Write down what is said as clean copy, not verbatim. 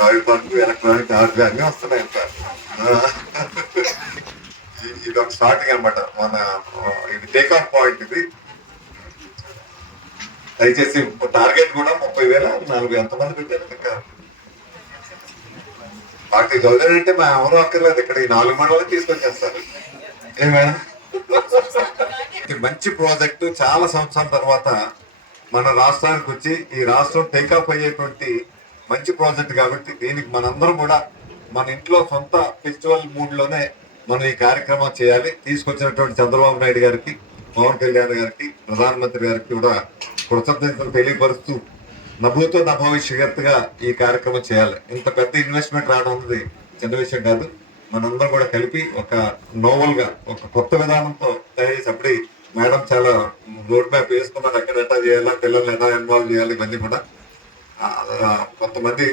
Toil park, electronic hardware అన్నీ వస్తున్నాయి ఇంకా. ఇది ఒక స్టార్టింగ్ అనమాట. మన ఇది టేక్ ఆఫ్ పాయింట్. ఇది దయచేసి టార్గెట్ కూడా 30,000 ఎంతమంది పెట్టారు ఇంకా 40,000 అంటే మా ఎవరు అక్కర్లేదు. ఇక్కడ ఈ 4 మండలం తీసుకొచ్చేస్తారు. ఏమైనా మంచి ప్రాజెక్టు చాలా సంవత్సరాల తర్వాత మన రాష్ట్రానికి వచ్చి ఈ రాష్ట్రం టేకాఫ్ అయ్యేటువంటి మంచి ప్రాజెక్ట్ కాబట్టి దీనికి మనందరం కూడా మన ఇంట్లో సొంత ఫెస్టివల్ మూడ్ లోనే మనం ఈ కార్యక్రమం చేయాలి. తీసుకొచ్చినటువంటి చంద్రబాబు నాయుడు గారికి, పవన్ కళ్యాణ్ గారికి, ప్రధానమంత్రి గారికి కూడా కృతజ్ఞతలు తెలియపరుస్తూ నభూతో నభవిష్యత్తుగా ఈ కార్యక్రమం చేయాలి. ఇంత పెద్ద ఇన్వెస్ట్మెంట్ రావడం అనేది చిన్న విషయం కాదు. మనందరం కూడా కలిపి ఒక నోవల్ గా ఒక కొత్త విధానంతో తయారు చేసి అప్పుడే మేడం చాలా రోడ్ మ్యాప్ వేసుకున్నారు. ఎక్కడ ఎట్లా చేయాలా, పిల్లల్ని ఎలా ఇన్వాల్వ్ చేయాలి, ఇవన్నీ కూడా కొంతమంది